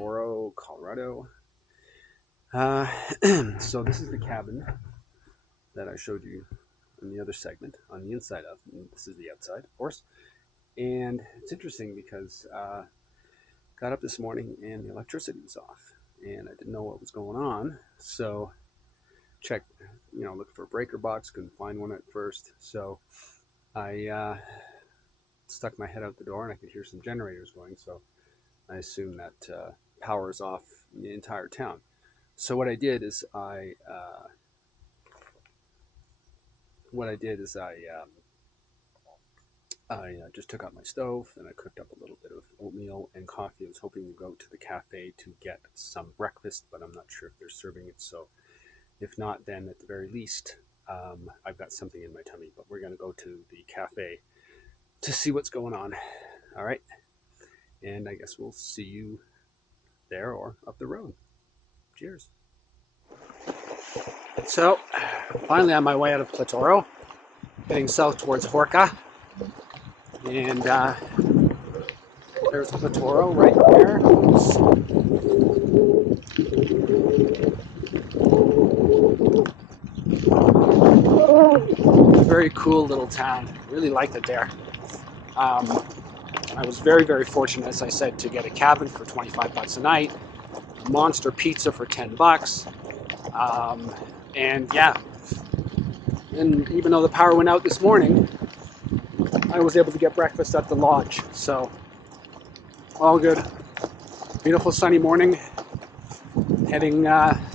Ploro, Colorado. So this is the cabin that I showed you in the other segment on the inside of. And this is the outside, of course. And it's interesting because got up this morning and the electricity was off, and I didn't know what was going on. So checked, looked for a breaker box, couldn't find one at first. So I stuck my head out the door and I could hear some generators going. So I assume that power is off in the entire town. So what I did is I just took out my stove and I cooked up a little bit of oatmeal and coffee. I was hoping to go to the cafe to get some breakfast, but I'm not sure if they're serving it. So if not, then at the very least, I've got something in my tummy. But we're going to go to the cafe to see what's going on. All right. And I guess we'll see you there or up the road. Cheers. So finally on my way out of Platoro, heading south towards Horca. And there's Platoro right there. Very cool little town. Really liked it there. I was very, very fortunate, as I said, to get a cabin for 25 bucks a night, monster pizza for 10 bucks. And yeah, and even though the power went out this morning, I was able to get breakfast at the lodge. So all good. Beautiful sunny morning. Heading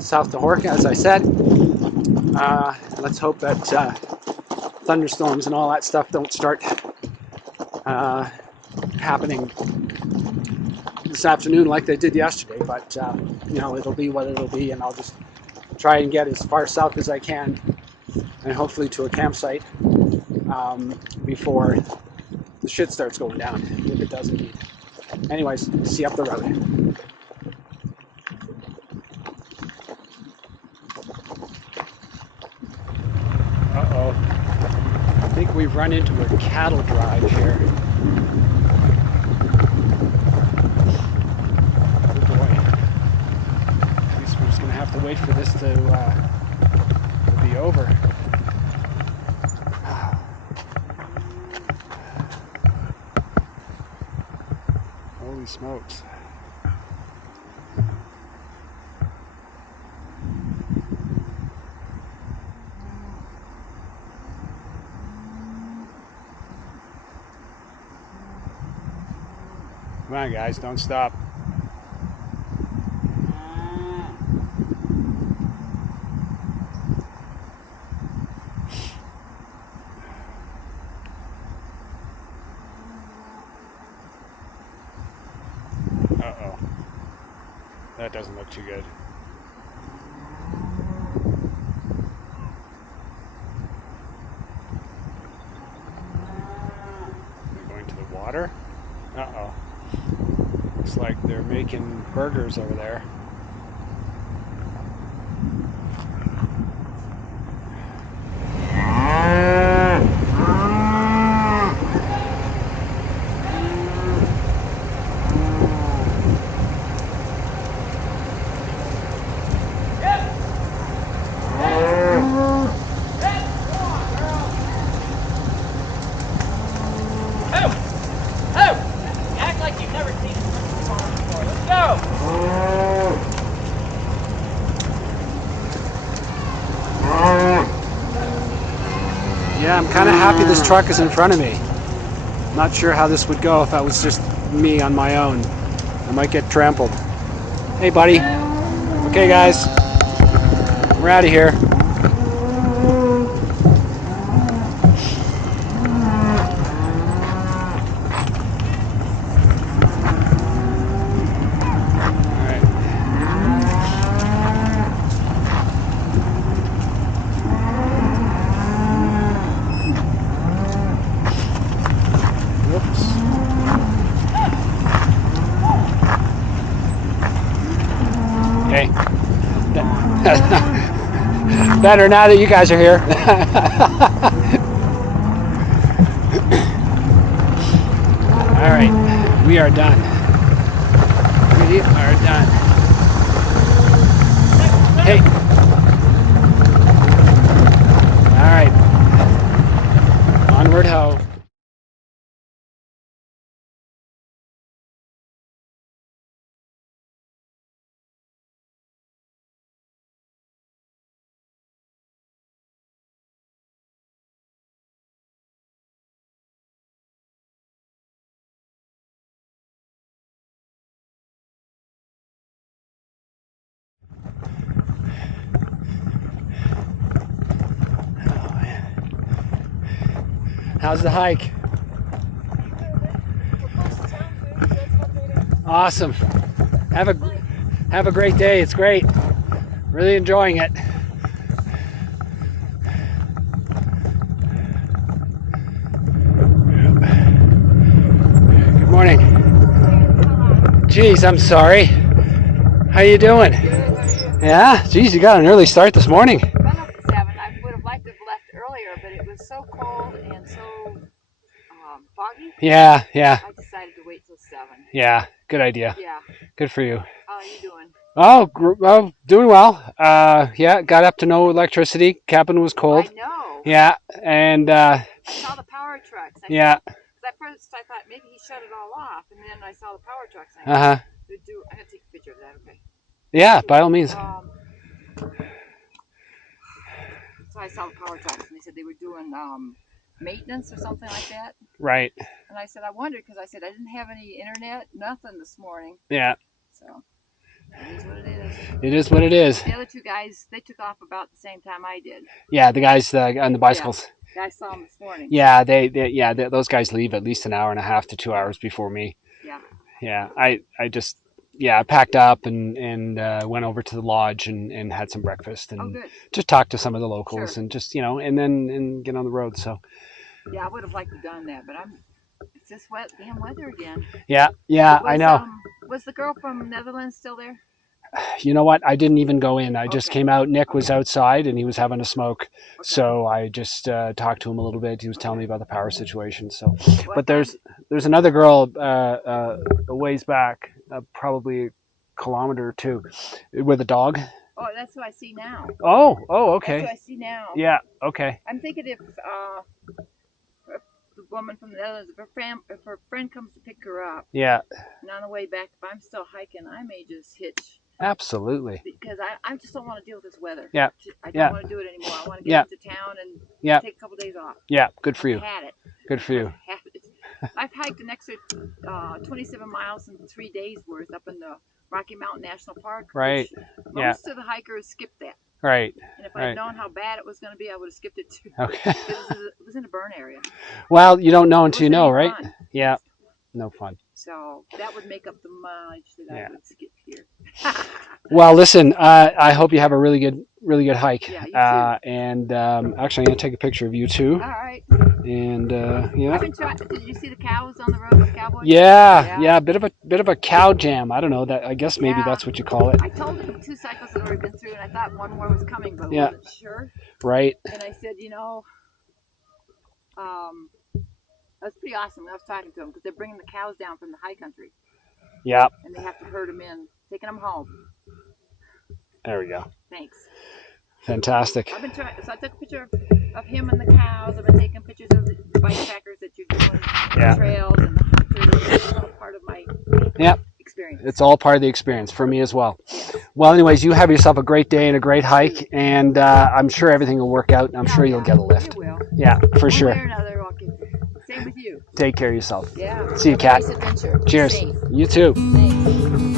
south to Horca, as I said. Let's hope that thunderstorms and all that stuff don't start happening this afternoon like they did yesterday. But it'll be what it'll be, and I'll just try and get as far south as I can, and hopefully to a campsite before the shit starts going down, if it does indeed. Anyways, see you up the road. Uh-oh. I think we've run into a cattle drive here. Oh boy. I guess we're just going to have to wait for this to be over. Holy smokes. Come on, guys, don't stop. Uh-oh. That doesn't look too good. They're going to the water? Uh-oh. Looks like they're making burgers over there. Yeah, I'm kind of happy this truck is in front of me. Not sure how this would go if that was just me on my own. I might get trampled. Hey, buddy. Okay, guys. We're out of here. Okay. Better now that you guys are here. All right, we are done. We are done. Hey. All right. Onward ho. How's the hike? Awesome. Have a great day. It's great. Really enjoying it. Good morning. Geez, I'm sorry. How you doing? Good. How are you? Yeah? Geez, you got an early start this morning. I went up at 7. I would have liked to have left earlier, but it was so cold and so foggy. Yeah. I decided to wait till 7. Yeah, good idea. Yeah. Good for you. How are you doing? Oh, doing well. Yeah, got up to no electricity. Cabin was cold. I know. Yeah, and I saw the power trucks. yeah. Because at first I thought maybe he shut it all off, and then I saw the power trucks. And Uh huh. I'm gonna take a picture of that. Okay. Yeah, by all means. So I saw the power trucks, and they said they were doing maintenance or something like that. Right. And I said I wondered because I said I didn't have any internet, nothing this morning. Yeah. So. It is what it is. It is what it is. The other two guys, they took off about the same time I did. Yeah, the guys on the bicycles. Yeah, I saw them this morning. Yeah, those guys leave at least an hour and a half to 2 hours before me. Yeah. Yeah, I just packed up and went over to the lodge and had some breakfast and just talked to some of the locals and just and then get on the road. So. Yeah, I would have liked to have done that, but it's this wet damn weather again. Yeah, I know. Was the girl from Netherlands still there? You know what? I didn't even go in. I just came out. Nick was outside and he was having a smoke. Okay. So I just talked to him a little bit. He was telling me about the power situation. So, but there's another girl a ways back, probably a kilometer or two, with a dog. Oh, that's what I see now. Oh, okay. That's what I see now. Yeah, okay. I'm thinking if the woman from the Netherlands, if her friend comes to pick her up. Yeah. And on the way back, if I'm still hiking, I may just hitch. Absolutely. Because I just don't want to deal with this weather. Yeah. I don't want to do it anymore. I want to get into town and take a couple days off. Yeah, good for you. I've had it. Good for you. I've hiked an extra 27 miles in 3 days worth up in the Rocky Mountain National Park. Right. Most of the hikers skip that. Right. And if I'd known how bad it was going to be, I would have skipped it too. Okay. It was in a burn area. Well, you don't know until you know, right? Fun. Yeah. No fun. So that would make up the mileage that I would skip here. Well, listen, I hope you have a really good hike. Yeah, you too. And actually, I'm going to take a picture of you too. All right. And yeah. I've been did you see the cows on the road with the cowboys? Yeah. Bit of a cow jam. I don't know that. I guess maybe that's what you call it. I told him 2 cycles had already been through, and I thought one more was coming, but I wasn't sure. Right. And I said, that's pretty awesome. I was talking to them because they're bringing the cows down from the high country. Yeah. And they have to herd them in, taking them home. There we go. Thanks. Fantastic. I've been trying, so I took a picture of him and the cows. I've been taking pictures of the bikepackers that you're doing, the trails and the hunters. It's all part of my experience. It's all part of the experience for me as well. Yes. Well, anyways, you have yourself a great day and a great hike, and I'm sure everything will work out. I'm sure you'll get a lift. You will. Yeah, for sure. One way or another, I'll get there. Same with you. Take care of yourself. Yeah. See you, Kat. Nice adventure. Cheers. Safe. You too. Thanks.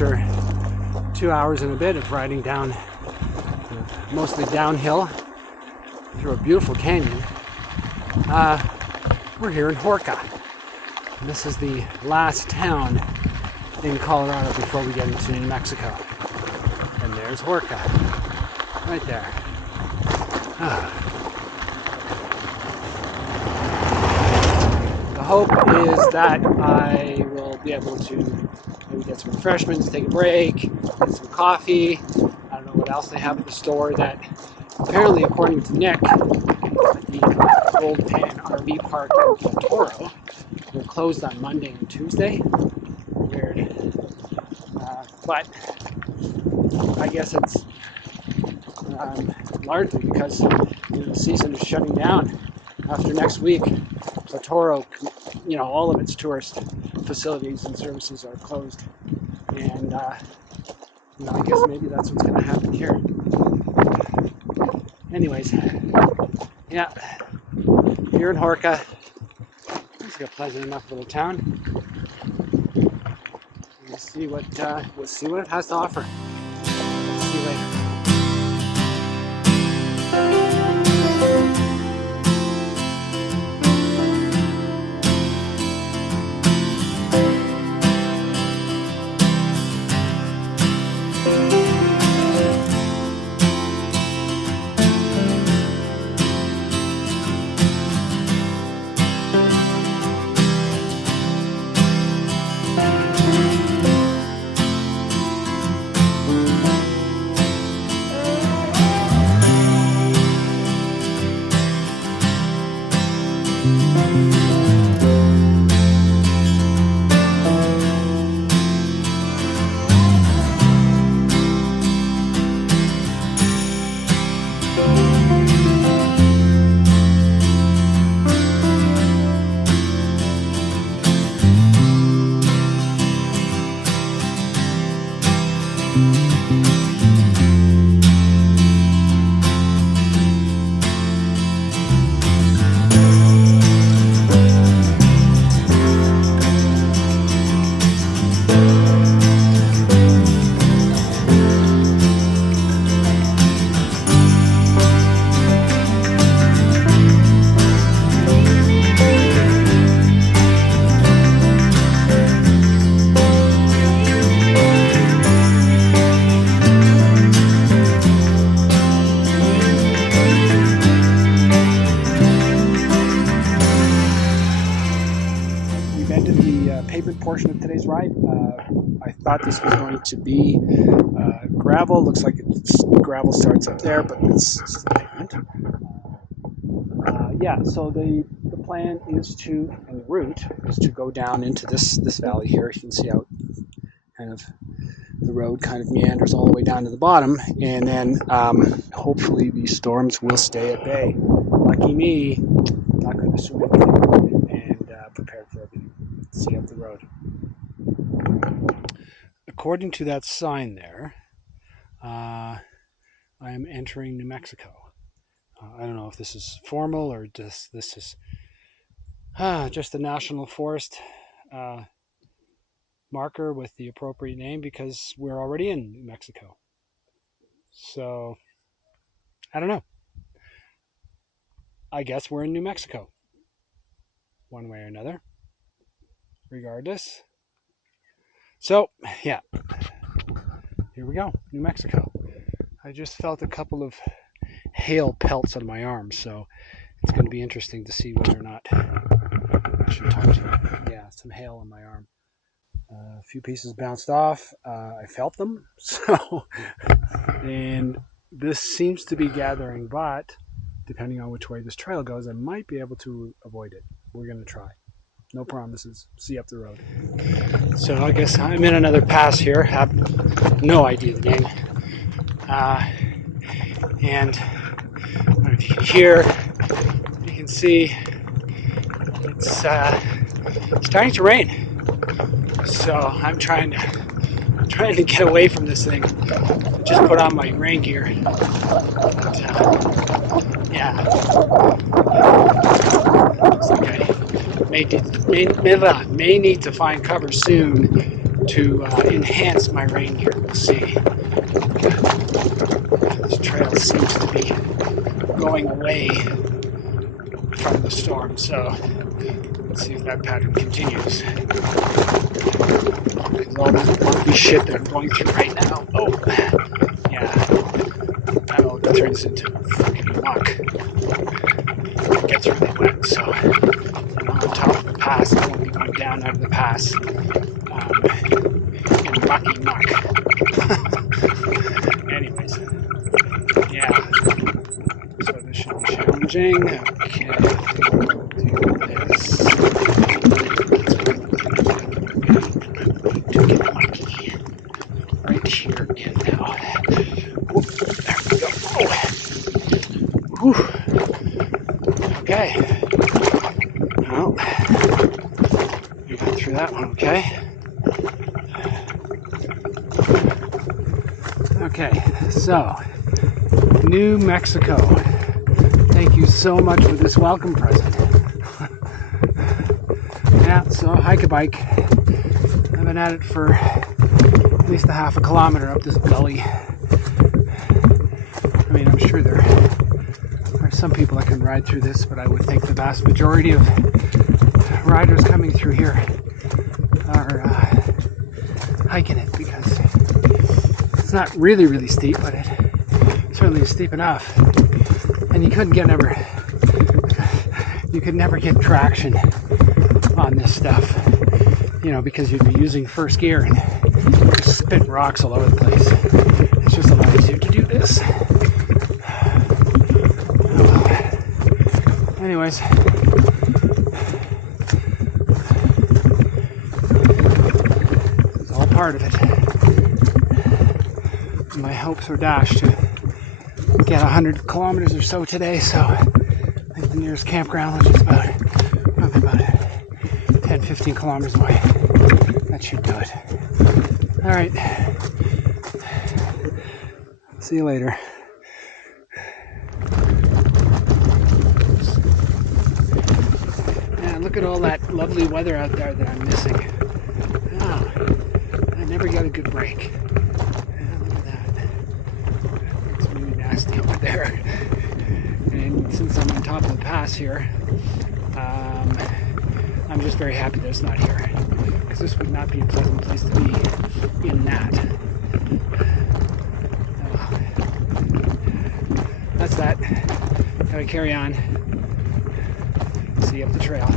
after 2 hours and a bit of riding down, mostly downhill, through a beautiful canyon, we're here in Horca. And this is the last town in Colorado before we get into New Mexico. And there's Horca, right there. The hope is that I will be able to maybe get some refreshments, take a break, get some coffee. I don't know what else they have at the store that apparently, according to Nick, the Old Pan RV Park in Platoro, they're closed on Monday and Tuesday. Weird. But I guess it's largely because the season is shutting down after next week. Platoro, all of its tourist facilities and services are closed, and I guess maybe that's what's going to happen here. Anyways, yeah, here in Horca, it's a pleasant enough little town. We'll see what it has to offer. See you later. Portion of today's ride. I thought this was going to be gravel. Looks like gravel starts up there, but it's pavement. So the plan is to, and the route is to go down into this valley here. You can see how kind of the road kind of meanders all the way down to the bottom, and then hopefully these storms will stay at bay. Lucky me, not going to assume anything, and prepared for everything. See up the road. According to that sign there, I am entering New Mexico. I don't know if this is formal or just this is just a national forest marker with the appropriate name, because we're already in New Mexico. So, I don't know. I guess we're in New Mexico, one way or another, regardless. So, yeah, here we go, New Mexico. I just felt a couple of hail pelts on my arm, so it's going to be interesting to see whether or not I should talk to you. Yeah, some hail on my arm. A few pieces bounced off. I felt them, and this seems to be gathering, but depending on which way this trail goes, I might be able to avoid it. We're going to try. No promises. See up the road. So I guess I'm in another pass here. Have no idea the name. And if you can hear, you can see it's starting to rain. So I'm trying to get away from this thing. I just put on my rain gear. But, yeah. Looks like I may need to find cover soon. to enhance my rain gear. We'll see. This trail seems to be going away from the storm, so let's see if that pattern continues. Because all this bumpy shit that I'm going through right now, yeah, that all turns into fucking muck. It gets really wet, so I'm on top of the pass. I won't be going down out of the pass in mucky muck. Anyways, yeah, so this should be challenging. Okay, do this. To get mucky right here and now. Whoop, there we go. Whew. Okay. Well, we got through that one, okay? Okay, so, New Mexico. Thank you so much for this welcome present. Yeah, so hike a bike. I've been at it for at least a half a kilometer up this gully. I mean, I'm sure there are some people that can ride through this, but I would think the vast majority of riders coming through here are hiking it, because it's not really steep, but it certainly is steep enough. And you could never get traction on this stuff, you know, because you'd be using first gear and just spit rocks all over the place. It's just a lot easier to do this. Anyways, it's all part of it. My hopes were dashed to get 100 kilometers or so today, so I think the nearest campground is probably about 10-15 kilometers away. That should do it. Alright. See you later. Yeah, look at all that lovely weather out there that I'm missing. Oh, I never got a good break. Yeah, look at that. It's really nasty over there. And since I'm on top of the pass here, I'm just very happy that it's not here, because this would not be a pleasant place to be in that. That's that. Gotta carry on. See you up the trail.